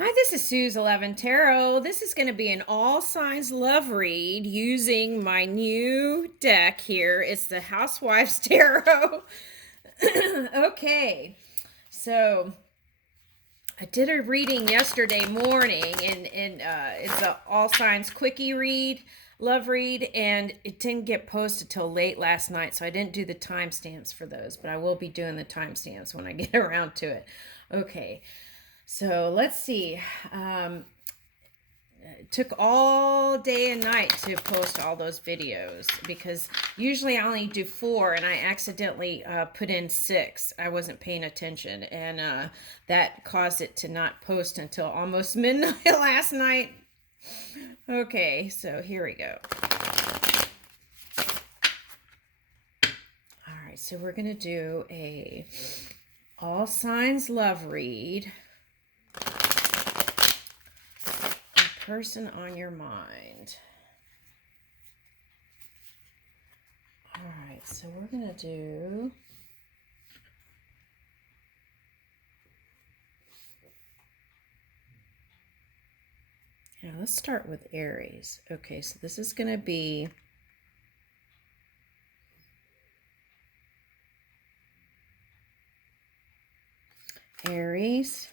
Hi, this is Sue's 11 Tarot. This is going to be an all signs love read using my new deck here. It's the Housewife's Tarot. Okay, so I did a reading yesterday morning, and it's a all signs quickie read, love read, and it didn't get posted till late last night, so I didn't do the timestamps for those, but I will be doing the timestamps when I get around to it. Okay. So let's see. It took all day and night to post all those videos because usually I only do 4 and I accidentally put in 6. I wasn't paying attention, and that caused it to not post until almost midnight last night. Okay, so here we go. All right, so we're going to do a all signs love read. Person on your mind. All right, so we're going to do now, let's start with Aries. Okay, so this is going to be Aries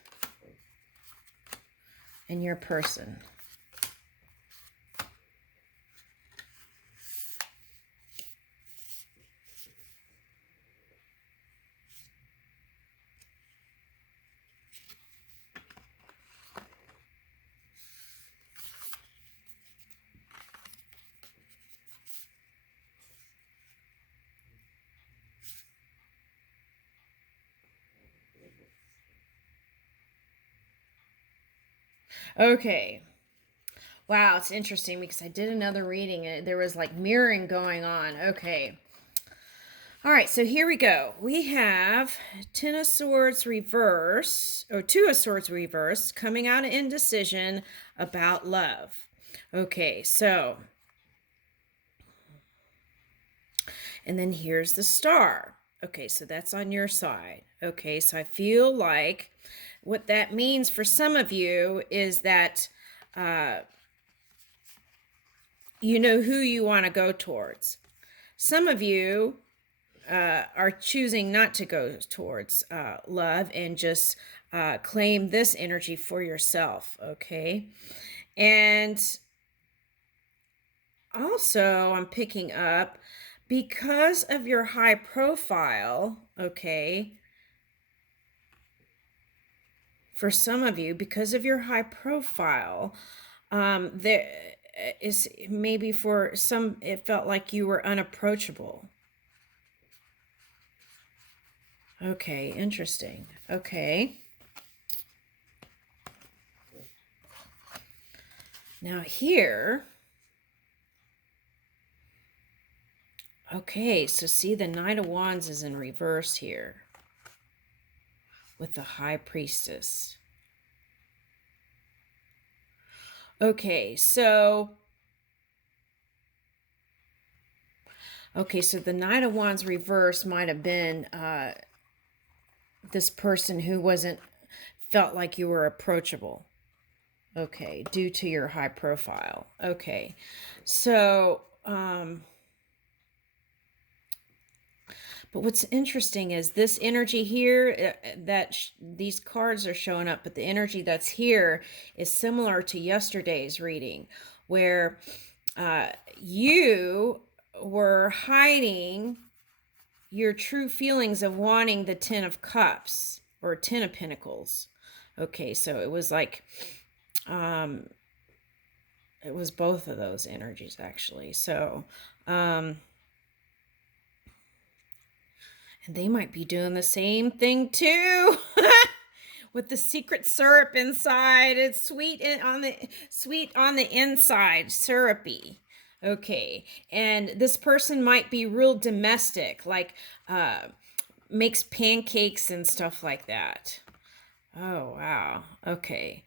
and your person. Okay. Wow, it's interesting because I did another reading and there was like mirroring going on. Okay. All right, so here we go. We have 10 of Swords reverse, or 2 of Swords reverse, coming out of indecision about love. Okay, so, and then here's the Star. Okay, so that's on your side. Okay, so I feel like what that means for some of you is that you know who you want to go towards. Some of you are choosing not to go towards love and just claim this energy for yourself, okay? And also, I'm picking up because of your high profile, okay? For some of you, because of your high profile, there is maybe for some, it felt like you were unapproachable. Okay, interesting. Okay. Now here, okay, so see the Knight of Wands is in reverse here with the High Priestess. Okay, so the Knight of Wands reverse might have been this person who felt like you were approachable. Okay, due to your high profile. Okay, so but what's interesting is this energy here that these cards are showing up, but the energy that's here is similar to yesterday's reading, where you were hiding your true feelings of wanting the 10 of Cups or 10 of Pentacles. Okay, so it was like it was both of those energies actually. So and they might be doing the same thing too. With the secret syrup inside. It's sweet on the inside, syrupy. Okay, and this person might be real domestic, like makes pancakes and stuff like that. Oh wow. Okay.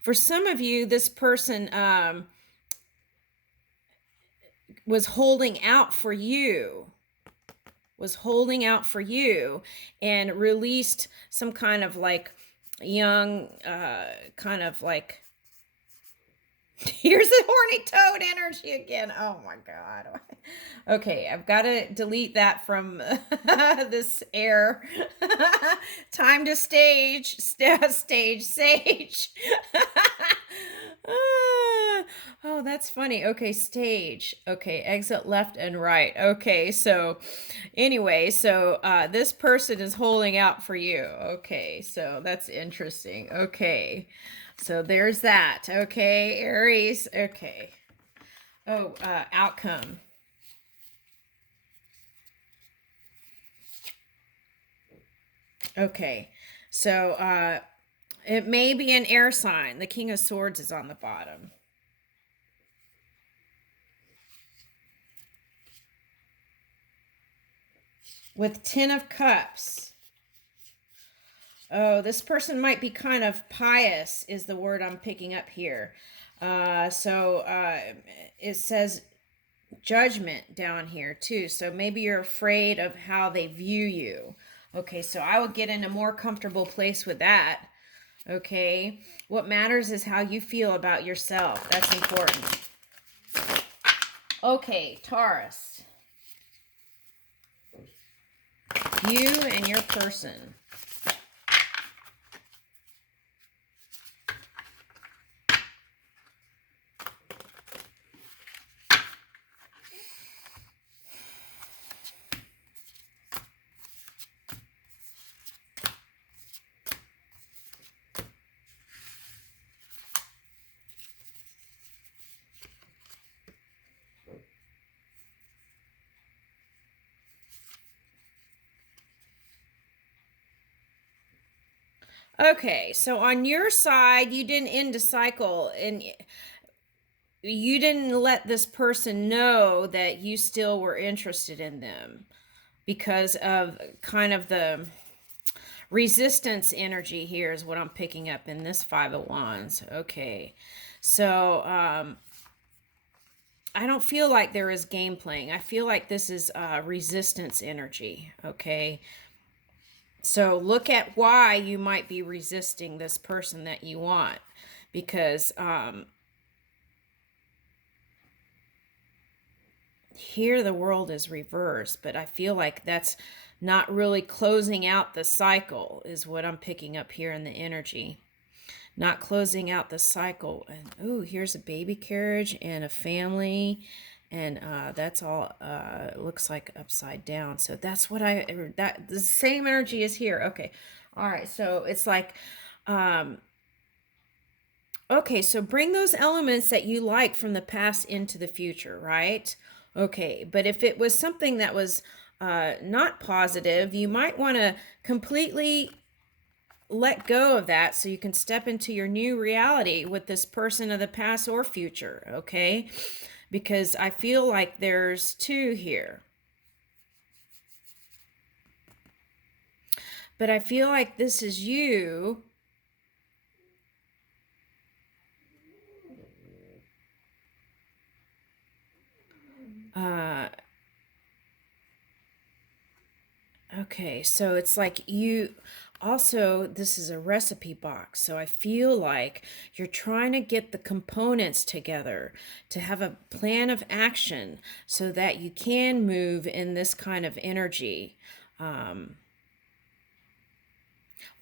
For some of you, this person was holding out for you, was holding out for you and released some kind of like young, kind of like, here's the horny toad energy again. Oh my God. Okay, I've got to delete that from this air. Time to stage, sage. Oh, that's funny. Okay, stage. Okay, exit left and right. Okay, so anyway, so this person is holding out for you. Okay, so that's interesting. Okay. So there's that. Okay, Aries. Okay. Oh, outcome. Okay. So it may be an air sign. The King of Swords is on the bottom. With 10 of Cups. Oh, this person might be kind of pious is the word I'm picking up here. It says judgment down here too. So maybe you're afraid of how they view you. Okay, so I would get in a more comfortable place with that. Okay, what matters is how you feel about yourself. That's important. Okay, Taurus. You and your person. Okay, so on your side, you didn't end a cycle and you didn't let this person know that you still were interested in them because of kind of the resistance energy here is what I'm picking up in this Five of Wands. Okay, so I don't feel like there is game playing. I feel like this is resistance energy. Okay, so look at why you might be resisting this person that you want, because here the world is reversed, but I feel like that's not really closing out the cycle is what I'm picking up here in the energy. Not closing out the cycle. And oh, here's a baby carriage and a family, and that's all looks like upside down. So that's what that the same energy is here. Okay, all right, so it's like okay, so bring those elements that you like from the past into the future, right? Okay, but if it was something that was not positive, you might want to completely let go of that so you can step into your new reality with this person of the past or future, okay? Because I feel like there's two here. But I feel like this is you okay, so it's like you also, this is a recipe box. So I feel like you're trying to get the components together to have a plan of action so that you can move in this kind of energy. Why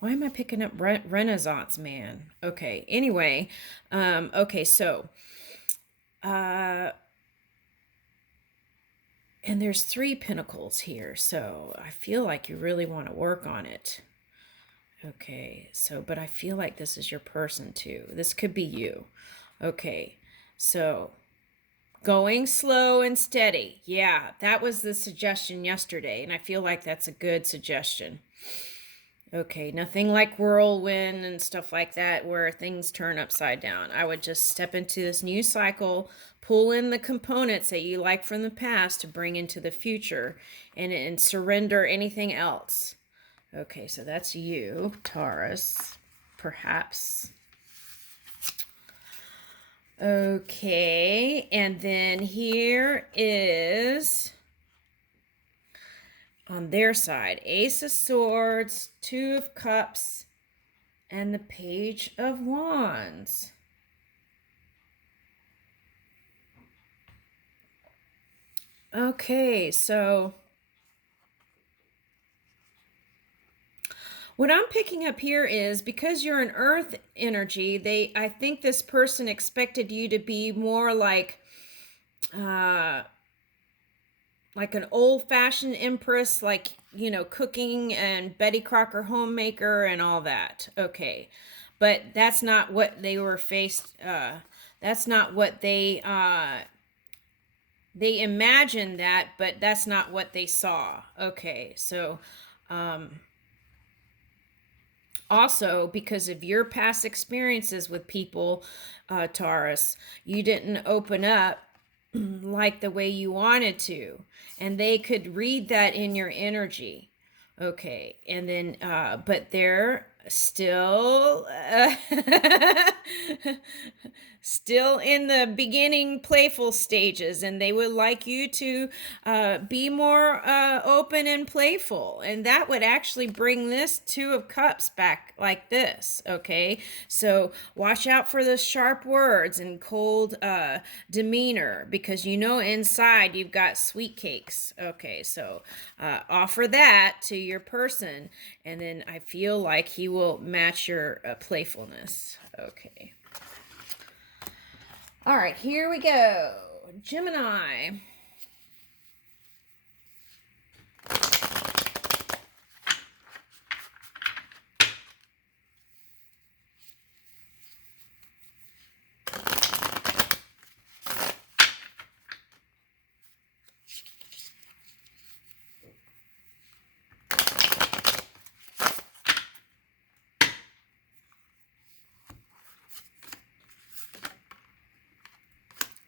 am I picking up Renaissance man? Okay, anyway, okay, so and there's 3 pentacles here, so I feel like you really want to work on it. Okay, so, but I feel like this is your person too. This could be you. Okay, so going slow and steady. Yeah, that was the suggestion yesterday, and I feel like that's a good suggestion. Okay, nothing like whirlwind and stuff like that where things turn upside down. I would just step into this new cycle, pull in the components that you like from the past to bring into the future, and surrender anything else. Okay, so that's you, Taurus, perhaps. Okay, and then here is on their side. Ace of Swords, Two of Cups, and the Page of Wands. Okay, so what I'm picking up here is because you're an earth energy, I think this person expected you to be more like an old-fashioned empress, like, cooking and Betty Crocker homemaker and all that. Okay. But that's not what they were faced, that's not what they imagined that, but that's not what they saw. Okay, so also, because of your past experiences with people, Taurus, you didn't open up like the way you wanted to, and they could read that in your energy. Okay, and then, but they're still still in the beginning playful stages, and they would like you to be more open and playful, and that would actually bring this Two of Cups back like this. Okay, so watch out for the sharp words and cold demeanor, because inside you've got sweet cakes. Okay, so offer that to your person, and then I feel like he will match your playfulness. Okay. All right, here we go. Gemini.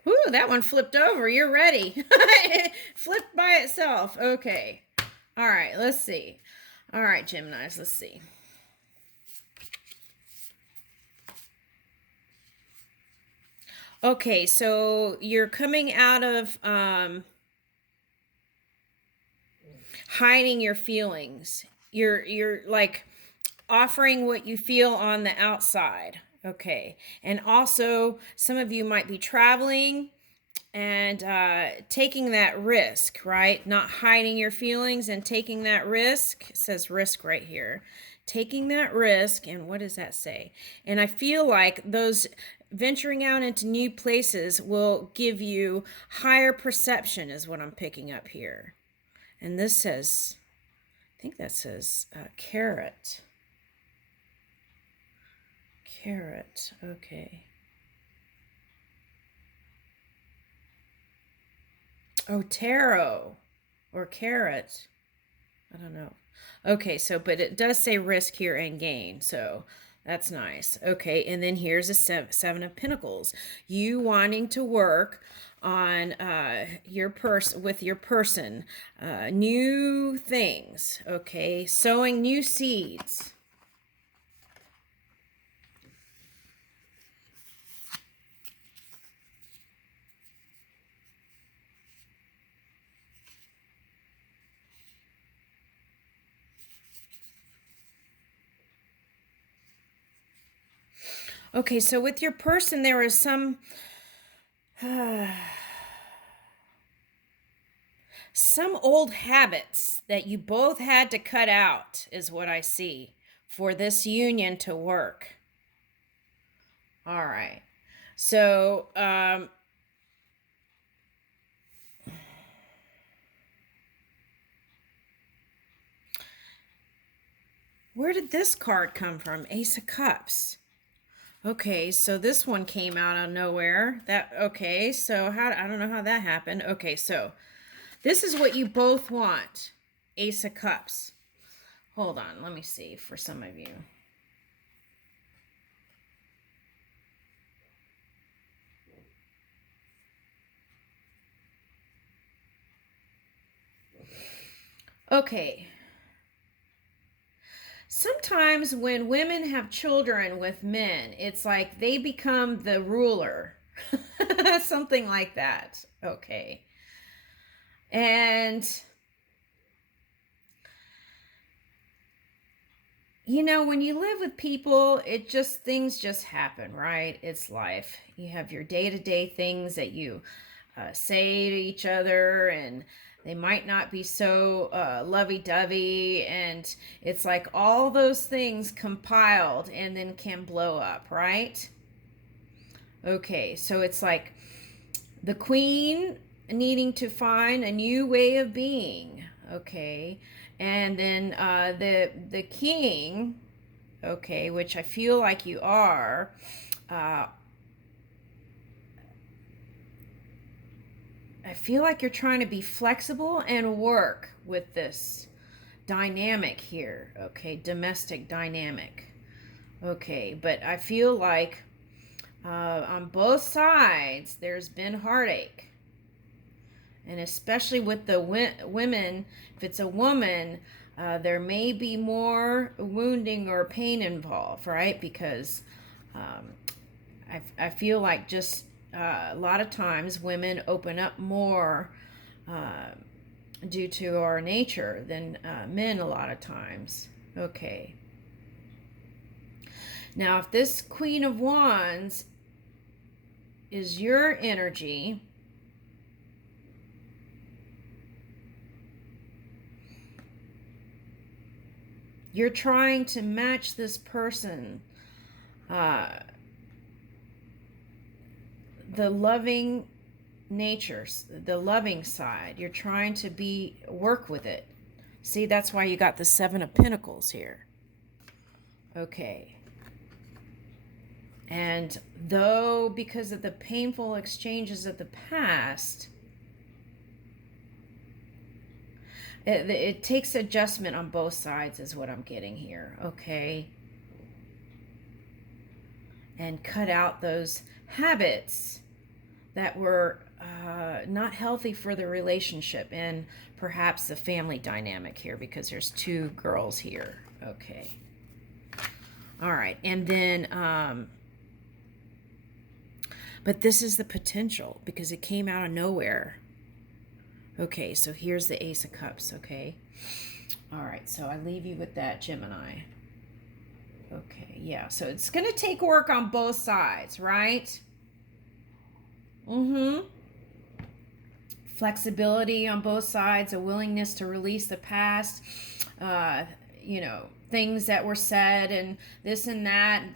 Ooh, that one flipped over. You're ready. It flipped by itself. Okay. All right, let's see. All right, Geminis, let's see. Okay, so you're coming out of hiding your feelings. You're like offering what you feel on the outside. Okay. And also, some of you might be traveling and taking that risk, right? Not hiding your feelings and taking that risk. It says risk right here. Taking that risk, and what does that say? And I feel like those venturing out into new places will give you higher perception, is what I'm picking up here. And this says, I think that says carrot. Carrot, okay. Oh, tarot or carrot. I don't know. Okay, so, but it does say risk here and gain, so that's nice. Okay, and then here's a seven of Pentacles. You wanting to work on with your person, new things. Okay, sowing new seeds. Okay, so with your person, there was some some old habits that you both had to cut out, is what I see, for this union to work. All right. So, where did this card come from? Ace of Cups. Okay, so this one came out of nowhere. Okay, so I don't know how that happened. Okay, so this is what you both want. Ace of Cups. Hold on, let me see for some of you. Okay. Sometimes when women have children with men, it's like they become the ruler. Something like that. Okay. And You know, when you live with people, things just happen, right? It's life. You have your day-to-day things that you say to each other, and they might not be so lovey-dovey, and it's like all those things compiled and then can blow up, right? Okay, so it's like the queen needing to find a new way of being, okay, and then the king, okay, which I feel like you are. Uh, I feel like you're trying to be flexible and work with this dynamic here, okay, domestic dynamic, okay, but I feel like on both sides there's been heartache, and especially with the women, if it's a woman, there may be more wounding or pain involved, right? Because I feel like just a lot of times women open up more due to our nature than men a lot of times. Okay. Now, if this Queen of Wands is your energy, you're trying to match this person, the loving natures, the loving side. You're trying to work with it. See, that's why you got the Seven of Pentacles here. Okay. And though, because of the painful exchanges of the past, it takes adjustment on both sides is what I'm getting here, okay? And cut out those habits that were not healthy for the relationship and perhaps the family dynamic here, because there's two girls here, okay? All right, and then, but this is the potential because it came out of nowhere. Okay, so here's the Ace of Cups, okay? All right, so I leave you with that, Gemini. Okay, yeah, so it's going to take work on both sides, right? Flexibility on both sides, a willingness to release the past, you know, things that were said and this and that,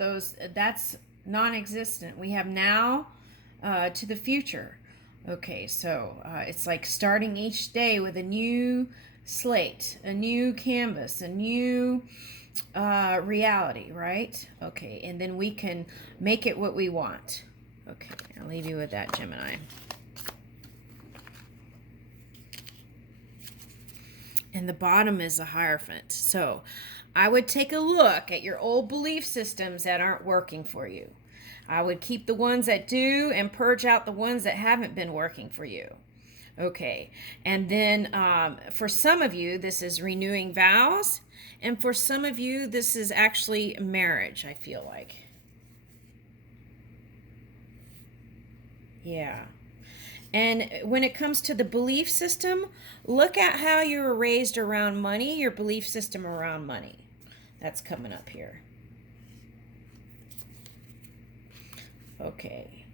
that's non-existent. We have now to the future. Okay, so it's like starting each day with a new slate, a new canvas, a new reality, right? Okay, and then we can make it what we want. Okay, I'll leave you with that, Gemini. And the bottom is a Hierophant. So I would take a look at your old belief systems that aren't working for you. I would keep the ones that do and purge out the ones that haven't been working for you. Okay, and then for some of you, this is renewing vows. And for some of you, this is actually marriage, I feel like. Yeah. And when it comes to the belief system, look at how you were raised around money, your belief system around money. That's coming up here. Okay.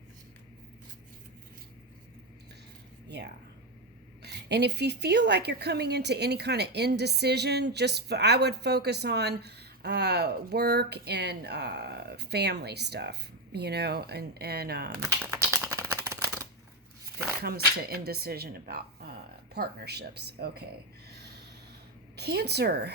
Yeah. And if you feel like you're coming into any kind of indecision, I would focus on work and family stuff, you know, and if it comes to indecision about partnerships. Okay. Cancer.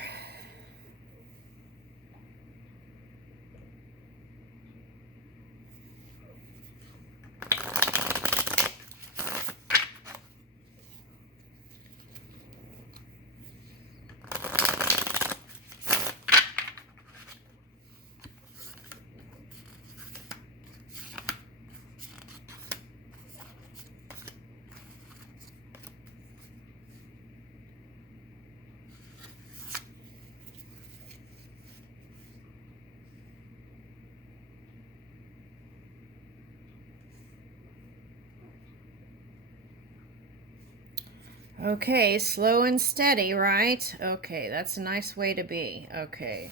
Okay, slow and steady, right? Okay, that's a nice way to be. Okay.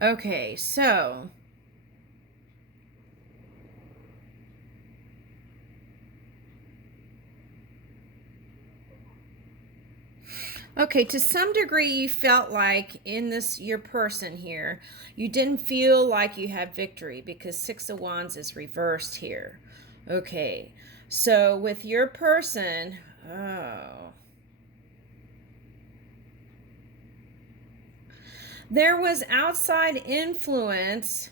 Okay, so okay, to some degree, you felt like in this, your person here, you didn't feel like you had victory because Six of Wands is reversed here. Okay, so with your person, oh, there was outside influence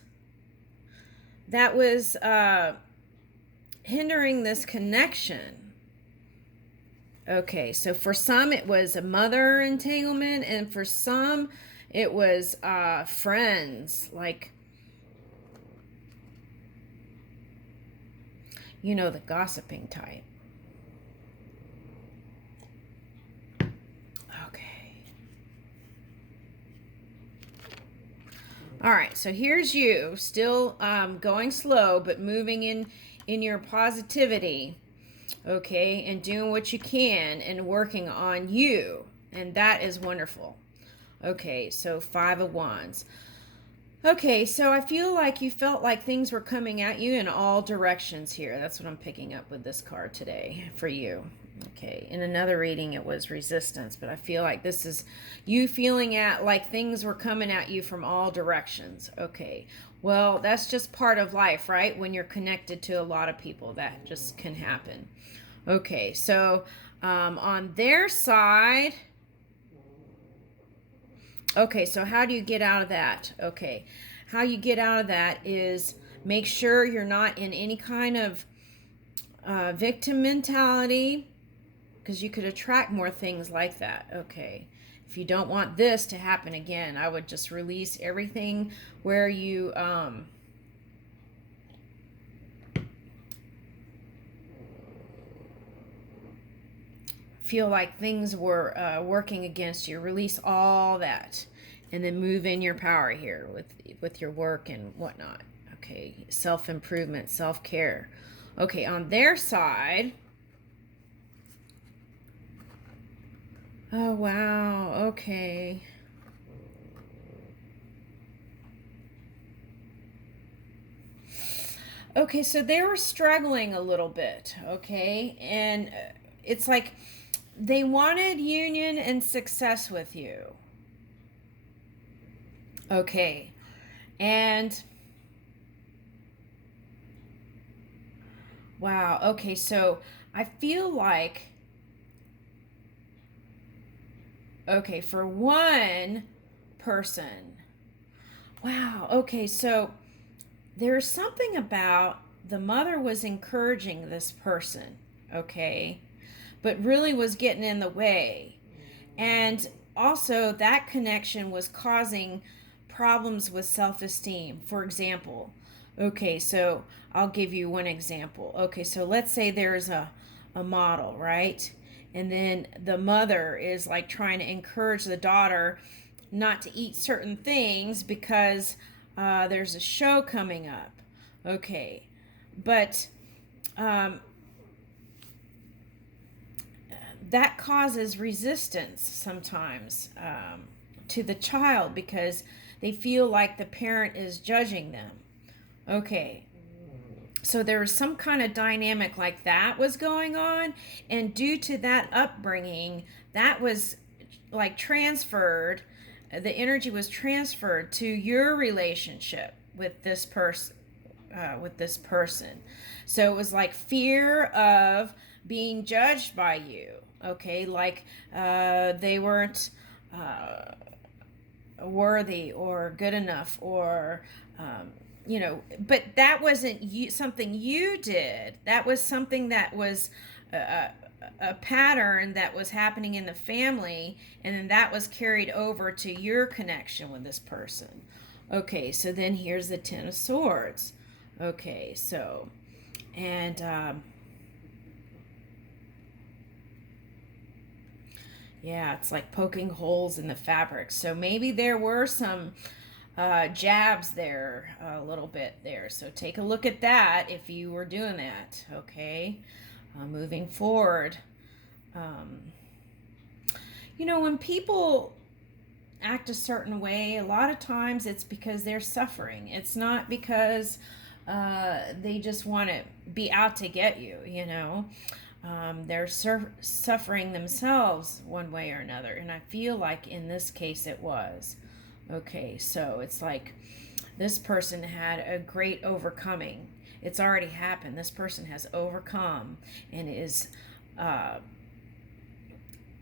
that was hindering this connection. Okay, so for some it was a mother entanglement, and for some it was friends, like, you know, the gossiping type. Okay. All right, so here's you, still going slow, but moving in your positivity, okay, and doing what you can and working on you, and that is wonderful. Okay, so Five of Wands. Okay, so I feel like you felt like things were coming at you in all directions here. That's what I'm picking up with this card today for you. Okay, in another reading it was resistance, but I feel like this is you feeling at like things were coming at you from all directions. Okay, well, that's just part of life, right? When you're connected to a lot of people, that just can happen. Okay, so on their side, okay, so how do you get out of that? Okay, how you get out of that is make sure you're not in any kind of victim mentality, because you could attract more things like that. Okay, if you don't want this to happen again, I would just release everything where you feel like things were working against you. Release all that, and then move in your power here with your work and whatnot. Okay, self-improvement, self-care. Okay, on their side, oh wow, okay. Okay, so they were struggling a little bit, okay? And it's like they wanted union and success with you. Okay. And wow, okay, so I feel like, okay, for one person, wow, okay, so there's something about the mother was encouraging this person, okay, but really was getting in the way. And also, that connection was causing problems with self esteem. For example, okay, so I'll give you one example. Okay, so let's say there's a model, right? And then the mother is like trying to encourage the daughter not to eat certain things because there's a show coming up. Okay, but um, that causes resistance sometimes to the child because they feel like the parent is judging them. Okay, so there was some kind of dynamic like that was going on, and due to that upbringing, that was like transferred. The energy was transferred to your relationship with this person. So it was like fear of being judged by you. Okay, like they weren't worthy or good enough, or you know, but that wasn't something you did. That was something that was a pattern that was happening in the family, and then that was carried over to your connection with this person. Okay, so then here's the Ten of Swords. Okay, so, and yeah, it's like poking holes in the fabric. So maybe there were some jabs there a little bit there. So take a look at that if you were doing that. Okay, moving forward. Um, you know, when people act a certain way, a lot of times it's because they're suffering. It's not because they just want to be out to get you, you know. They're suffering themselves one way or another. And I feel like in this case it was. Okay, so it's like this person had a great overcoming. It's already happened. This person has overcome and is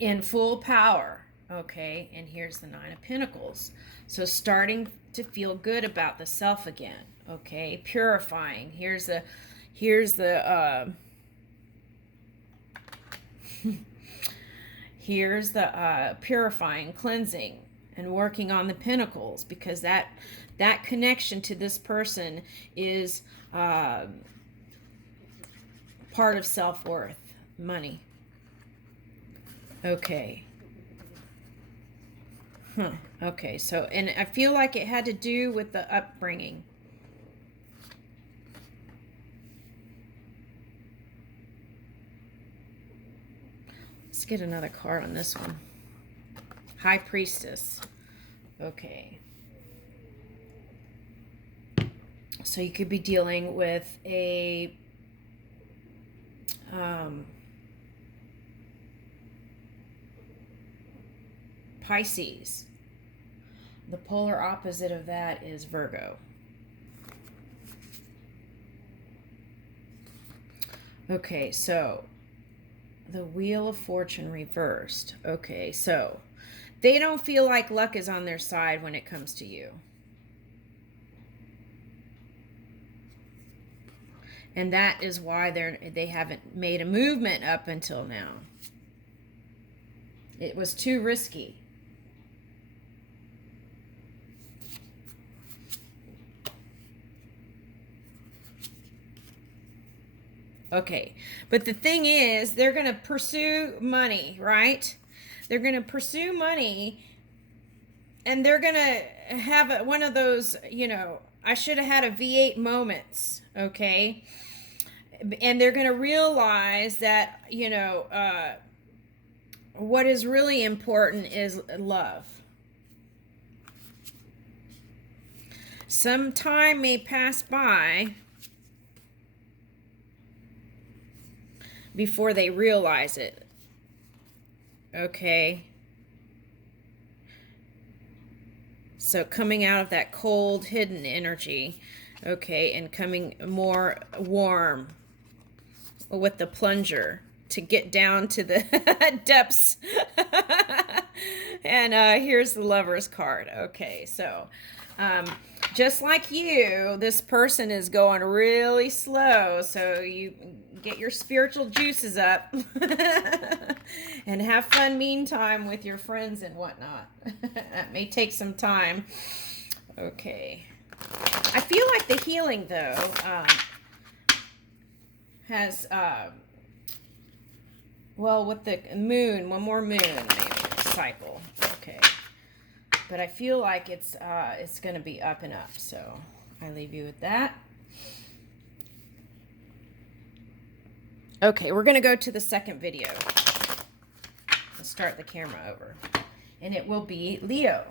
in full power. Okay, and here's the Nine of Pentacles. So starting to feel good about the self again. Okay, purifying. Here's the here's the purifying, cleansing, and working on the Pentacles, because that connection to this person is part of self-worth, money. Okay. Okay, so, and I feel like it had to do with the upbringing. Let's get another card on this one. High Priestess. Okay. So you could be dealing with a Pisces. The polar opposite of that is Virgo. Okay, so the Wheel of Fortune reversed. Okay, so they don't feel like luck is on their side when it comes to you. And that is why they haven't made a movement up until now. It was too risky. Okay, but the thing is, they're going to pursue money, right? They're going to pursue money, and they're going to have one of those, you know, I should have had a V8 moments, okay? And they're going to realize that, you know, what is really important is love. Some time may pass by before they realize it. Okay. So coming out of that cold, hidden energy, okay, and coming more warm with the plunger to get down to the depths. And here's the Lover's card. Okay, so just like you, this person is going really slow, so you get your spiritual juices up and have fun meantime with your friends and whatnot. That may take some time. Okay. I feel like the healing, though, has, well, with the moon, one more moon maybe cycle. Okay. But I feel like it's going to be up and up, so I leave you with that. Okay, we're going to go to the second video. Let's start the camera over. And it will be Leo.